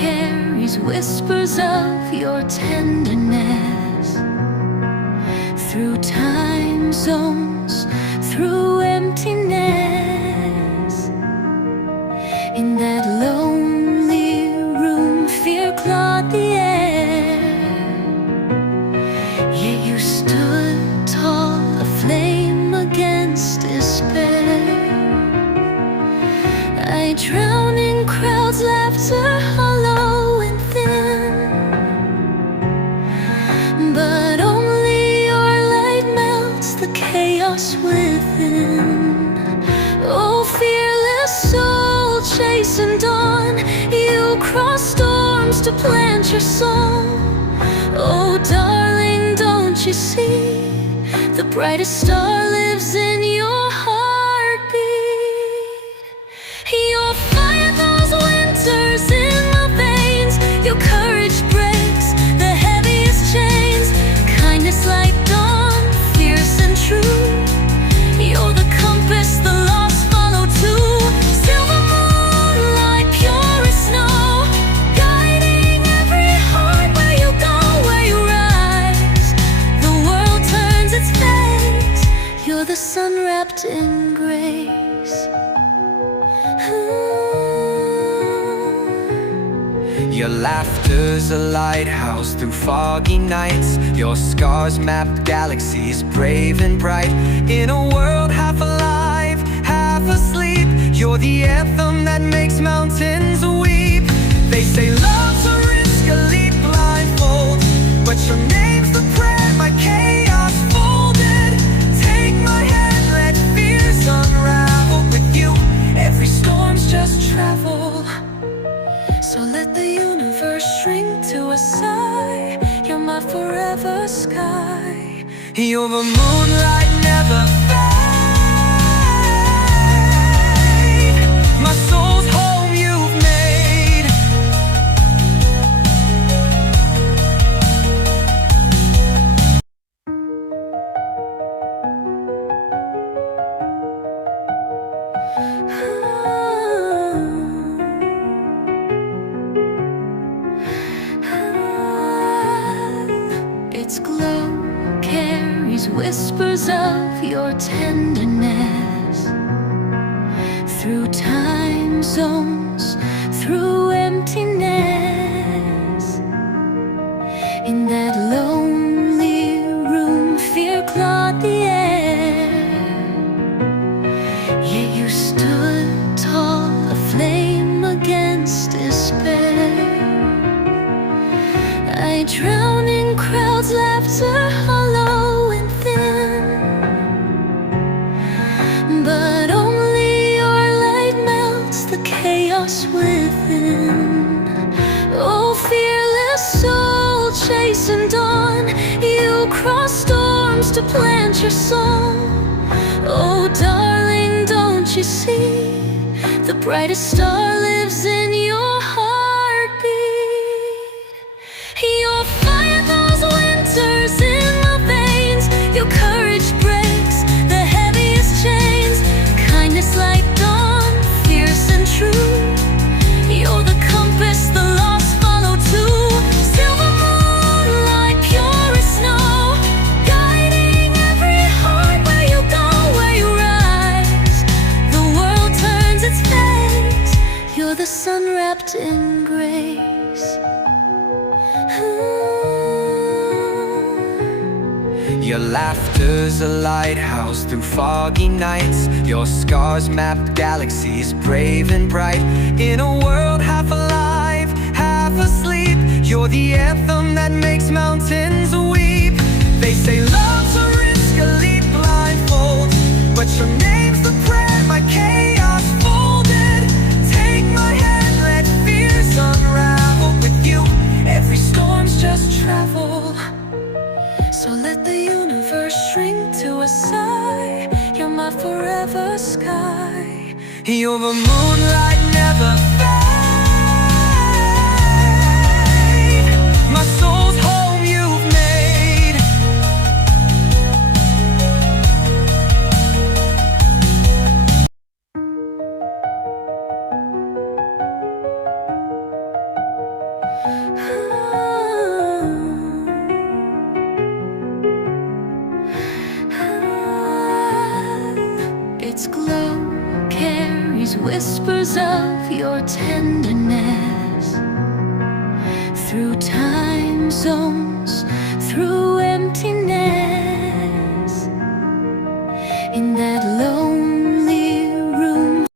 carries whispers of your tenderness through time zones, through emptiness. In that lonely room, fear clawed the air, yet you stood tall, a flame against despair. I drown in crowds, laughter hollow and thin, but only your light melts the chaos within. Oh, fearless soul, chastened on, you cross storms to plant your soul. Oh, darling, don't you see, the brightest star lives in your heartbeat. Your fire throws winters in my veins, your courage breaks the heaviest chains. Kindness like dawn, fierce and true, you're the compass the lost follow too. Silver moonlight, pure as snow, guiding every heart where you go, where you rise. The world turns its face, you're the sun wrapped in grace. Your laughter's a lighthouse through foggy nights. Your scars map galaxies brave and bright. In a world half alive, half asleep, you're the anthem that makes mountains weep. They say love's a risk, a leap blindfold, but your name's the prayer, my chaos folded. Take my hand, let fears unravel. With you, every storm's just travel. So let the universe shrink to a sigh. You're my forever sky. You're the moonlight never fade. My soul's home you've made. Its glow carries whispers of your tenderness through time zones, through emptiness. In that lonely room, fear clawed the air, yet you stood tall, a flame against despair. I drown in crowds, laughter hollow and thin, but only your light melts the chaos within. Oh, fearless soul, chastened on, you cross storms to plant your soul. Oh, darling, don't you see, the brightest star lives in your heartbeat. Your fire throws winters in my veins, your courage breaks the heaviest chains. Kindness like dawn, fierce and true, you're the compass the lost follow too. Silver moonlight, pure as snow, guiding every heart where you go, where you rise. The world turns its face, you're the sun wrapped in grace. Your laughter's a lighthouse through foggy nights. Your scars map galaxies brave and bright. In a world half alive, half asleep, you're the anthem that makes mountains weep. They say love's a risk, a leap blindfold, but your name's the prayer, my chaos folded. Take my hand, let fears unravel. With you, every storm's just travel. So let the universe shrink to a sigh. You're my forever sky. You're the moonlight never fade. My soul's home you've made. whispers of your tenderness. Through time zones, through emptiness,